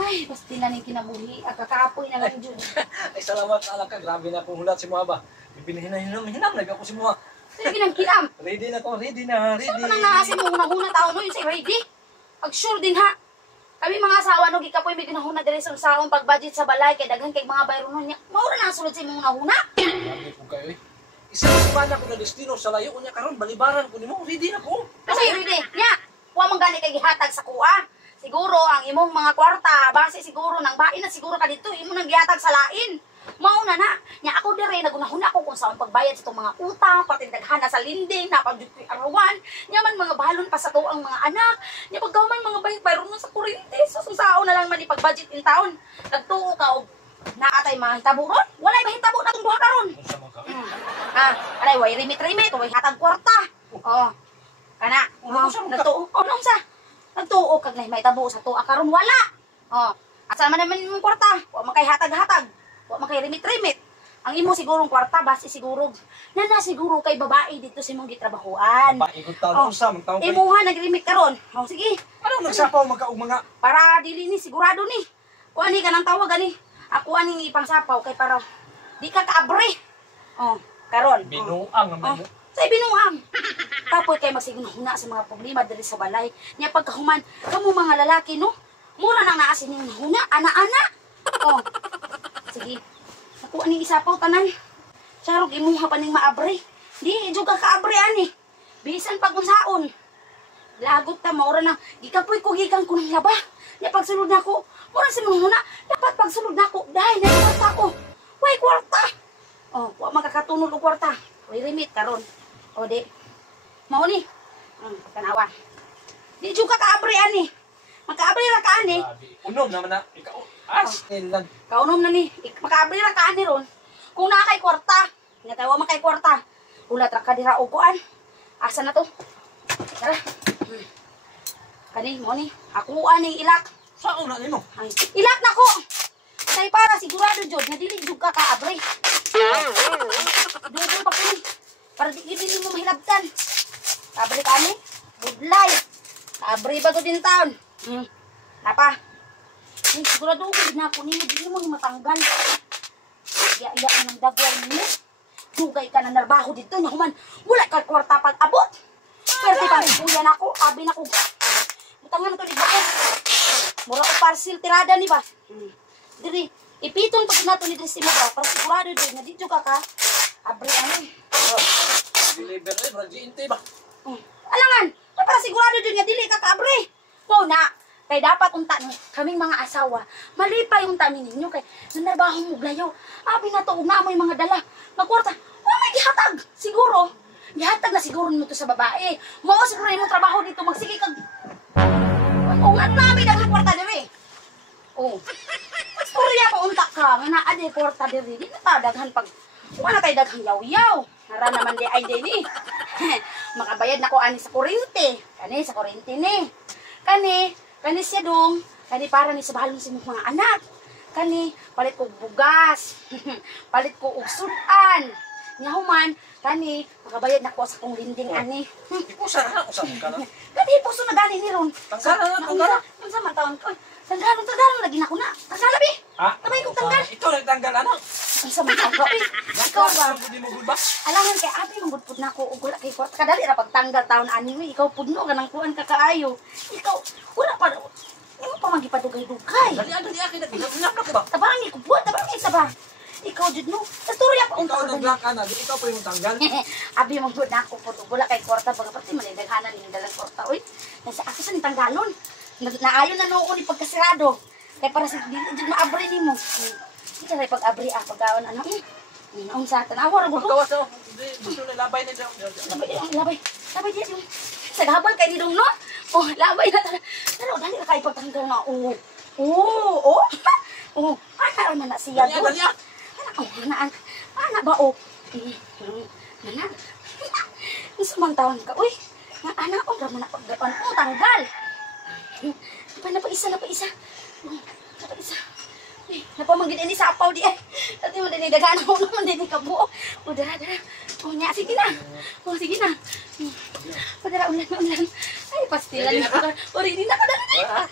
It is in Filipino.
Ay, basta na ning kinabuhi. Agkakapoy na lang dyan. Ay, salamat alam ka. Grabe na akong hulat si mga ba. Hinam lagi ako si mga. Sige nang kinam. Ready na ko, ready na, Saan ready. pa nang naasin mo hunahuna tao no? Yung say ready? Pag sure din ha. Kami mga asawa no, gikapoy may ginahuna diri sa usaon pag budget sa balay kay daghan kay mga bayro no niya. Maura na sulod sa imong hunahuna. Grabe po kayo eh. Isang semana ko na destino sa layo ko niya karon balibaran ko nimo. Ready na ko. Kasi ready nya. Wa man gani kay gihatag sa kuha. Siguro ang imong mga kwarta base siguro nang bain na siguro ka dito imo nang gihatag sa lain. Mauna na. Nya ako dire nagunahuna ako kung saan pagbayad sa itong mga utang, pati daghan na sa linding, napagjukoy arawan. Nya man mga balon pa sa to ang mga anak. Nya pagkauman mga bayad no sa kuryente. So susao na lang man ipag-budget in town. Nagtuo ka og naatay mga hitabo ron. Walay mahitabo na tong duha karon. Unsa man ka? Aray way rimit-rimit, way hatag kwarta. Oh. Kana, nagtuo. Oh, unsa? Nagtuo kag may tabo sa tuwa karon wala. Oh. Asa man naman imong kwarta? Wa man kay hatag-hatag. Wa man kay rimit-rimit. Ang imo sigurong kwarta base siguro na siguro kay babae dito sa imong gitrabahuan. Babae ko taon unsa man taon kay. Imuha nagrimit karon. Oh sige. Ano nagsapaw magkaog mga Para dili ni sigurado ni. Kuan ni kanang tawag ani. Ako ani ipangsapaw kay para di ka kaabre. Oh, karon. binuang naman mo. Sa binuang. Tapoy kay magsigunahuna sa mga problema diri sa balay. Nya pagkahuman kamo mga lalaki no. Mura nang naa sining huna ana-ana. Oh. Sige. Ako ani isapaw tanan. Sarog imuha pa ning maabre. Di juga kaabre ani. Bisan pag unsaon. Lagot ta maura na gikapoy ko gikan ko ng laba. Nya pagsulod nako, mura si huna. Dapat pagsulod nako dahil na kwarta ko. Way kwarta. Oh, wa makakatunod og kwarta. Way rimit karon. O di. Mao ni. Tanawa. Di juga kaabre ani. Magkaabre ra ka ani. Unom naman na ikaw. As lang. Kaunom na ni. Magkaabre ra ka ani ron. Kung naa kay kwarta, nga tawa man kay kwarta. Ulat ra ka dira og kuan. Asa na to? Tara. Kani mo ni. Ako ani ilak. Saan na nimo? Ay, ilak na ko. Kay para sigurado jud nga dili jud ka kaabre. Dudol pa kini. Para di gid mo mahilabtan. Kaabre ka ani? Budlay. Kaabre ba to din taon? Napa? Ay, sigurado ko na ako ninyo, di mo matanggal. Iya ng dagwal ninyo. Dugay ka na narbaho dito, nahuman. Wala ka kwarta pag abot. Pwerte pa rin kuya na ako, abi na ko. Butangan to, di ba ko? Mura o parcel, tirada ni ba? Diri, ipiton pag nato ni Dristy mo ba? Para sigurado din, na dito ka. Abre ano. Deliver eh, brajinte ba? Alangan, para sigurado din nga dili ka kaabre. Wow na, kay dapat unta ni kaming mga asawa, malipay unta ninyo kay nanarbaho mo glayo. Abi na to ug na mo mga dala. Magkwarta, wa may gihatag. Siguro, gihatag na siguro nimo to sa babae. Mao siguro imong trabaho dito magsige kag o nga namin ang kwarta diri. Oh. Storya pa unta ka nga naa di kwarta diri. Di na daghan pag wala tay daghang yaw-yaw. Nara naman di ay ni. Makabayad na ko ani sa kuryente. Kani sa kuryente ni. Kani siya dong. Kani para ni sa bahalon sa mga anak. Kani palit ko bugas. Palit ko og sudan. Nya human kani makabayad na ko sa kong linding ani. Ipusa na usa ka na. Kani puso na gani ni ron. Tanggal. Unsa man taon ko? Tanggalon lagi na ko na. Tanggal abi. Kamay ko tanggal. Ito nagtanggal ano? Unsa man taon ko? Ikaw ba? Hindi mo gud ba? Alangan kay abi mangudpud na ko ug wala kay kwarta kadali ra pagtanggal taon ani ikaw pudno ka nang kuan ka kaayo. Ikaw wala pa imo pa magipadugay-dugay. Dali akin na ginap ko ba? Tabangi ko buat tabangi sa ba. Ikaw jud no. Istorya pa unta Ikaw ko nag-black ka na, di ikaw pa yung tanggal. Abi mangud na ko pud wala kay kwarta baga pati man daghanan ni dalang kwarta oy. Nasa ako sa ni tanggalon. Naayon na noo ni pagkasirado. Kay para sa dili jud maabri nimo. Ika ray pag-abri pagkaon ano. Unsa tanawa ra gud. Pagkawas daw. Gusto na labay na daw. Labay diya yung sagabal kay nidong no. Oh, labay na talaga. Pero dali ra kay pagtanggal na. Ana man na siya. Dali. Ana ba o? Ana. Sumantawan ka. Uy, nga ana o ra man na pagdapan ko tanggal. Na pa isa. Napamanggit ini sa apaw di eh. Dati mo din daghan ako naman din kabuo. O dara. Oh, nya, sige na. Oh, sige na. Padara, ulan. Ay, pastilan Ready na na ka? ka. Oh, ready na ka, dali. Ah,